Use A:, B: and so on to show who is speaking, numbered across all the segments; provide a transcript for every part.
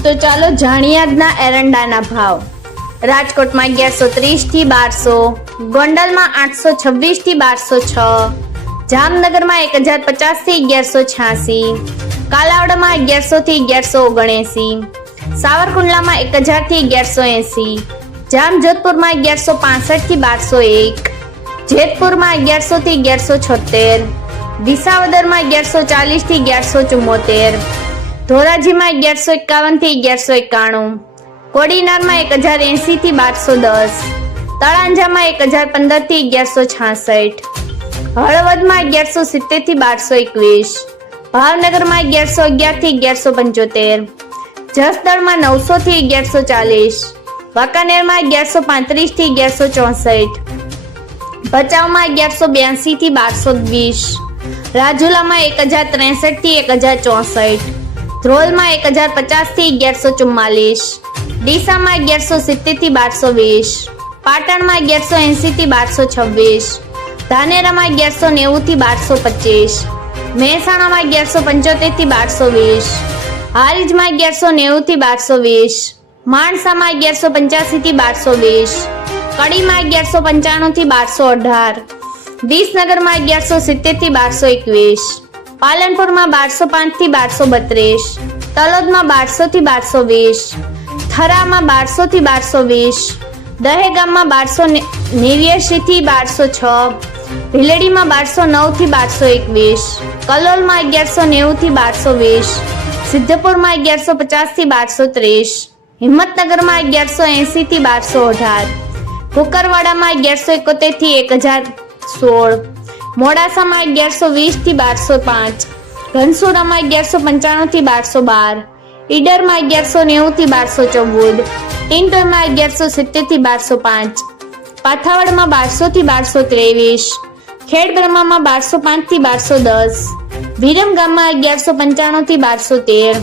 A: તો ચાલો જાણીએ આજના એરંડાના ભાવ. રાજકોટમાં અગિયારસો ત્રીસથી બારસો, ગોંડલમાં આઠસો છવ્વીસથી બારસો છ, જામનગરમાં એક હજાર પચાસથી અગિયારસો છ્યાસી, કાલાવડામાં અગિયારસો થી અગિયારસો ઓગણએસી, સાવરકુંડલામાં એક હજારથી અગિયારસો એસી, જામજોધપુરમાં અગિયારસો પાસઠથી બારસો એક, જેતપુરમાં અગિયારસો થી અગિયારસો છોતેર, વિસાવદરમાં અગિયારસો ચાલીસથી અગિયારસો ચુમ્મોતેર ધોરાજીમાં અગિયારસો એકાવનથી અગિયારસો એકાણું. કોડીનારમાં એક હજાર એસી થી બારસો દસ. તળાંજામાં એક હજાર પંદરથી અગિયારસો છાસઠ. હળવદમાં અગિયારસો સિત્તેરથી બારસો એકવીસ. ભાવનગરમાં અગિયારસો અગિયારથી અગિયારસો પંચોતેર. જસદણમાં નવસો થી અગિયારસો ચાલીસ. વાંકાનેરમાં અગિયારસો પાંત્રીસથી અગિયારસો ચોસઠ. ભચાઉમાં અગિયારસો બ્યાસી થી બારસો વીસ. રાજુલામાં એક હજાર ત્રેસઠથી એક હજાર ચોસઠ. ધ્રોલમાં એક હજાર પચાસથી અગિયારસો ચુમ્માલીસ. ડીસામાં અગિયારસો સિત્તેરથી બારસો વીસ. પાટણમાં અગિયારસો એંસી થી બારસો છવ્વીસ. ધાનેરામાં અગિયારસો નેવું થી બારસો પચીસ. મહેસાણામાં અગિયારસો પંચોતેરથી બારસો વીસ. હારીજમાં અગિયારસો નેવું થી બારસો વીસ. માણસામાં અગિયારસો પંચ્યાસી થી બારસો વીસ. કડીમાં અગિયારસો પંચાણું થી બારસો અઢાર. વિસનગરમાં અગિયારસો સિત્તેરથી બારસો એકવીસ. પાલનપુરમાં બારસો પાંચથી બારસો બત્રીસ, તલોદમાં બારસો થી બારસો વીસ, થરામાં બારસો થી બારસો વીસ, દહેગામમાં બારસો નેવ્યાસી થી બારસો છ, ભીલડીમાં બારસો નવથી બારસો એકવીસ, કલોલમાં અગિયારસો નેવું થી બારસો વીસ, સિદ્ધપુરમાં અગિયારસો પચાસથી બારસો ત્રીસ, હિંમતનગરમાં અગિયારસો એંસી થી બારસો અઢાર, કુકરવાડામાં અગિયારસો એકોતેરથી એક હજાર સોળ મોડાસામાં અગિયારસો વીસથી બારસો પાંચ. ઘનસુરામાં અગિયારસો પંચાણું થી બારસો બાર. ઈડરમાં અગિયારસો નેવું થી બારસો ચૌદ. ઇન્ટરમાં અગિયારસો સિત્તેરથી બારસો પાંચ. પાથાવડમાં બારસો થી બારસો ત્રેવીસ. ખેડબ્રહ્મામાં બારસો પાંચથી બારસો દસ. વિરમગામમાં અગિયારસો પંચાણું થી બારસો તેર.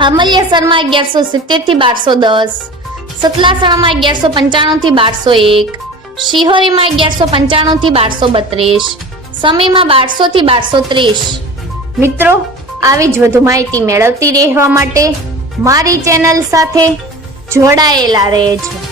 A: અમલ્યાસરમાં અગિયારસો સિત્તેરથી બારસો દસ. સતલાસણામાં અગિયારસો પંચાણું થી બારસો એક. શિહોરીમાં અગિયારસો પંચાણું થી બારસો બત્રીસ. સમીમાં બારસો થી બારસો ત્રીસ. મિત્રો, આવી જ વધુ માહિતી મેળવતી રહેવા માટે મારી ચેનલ સાથે જોડાયેલા રહેજો.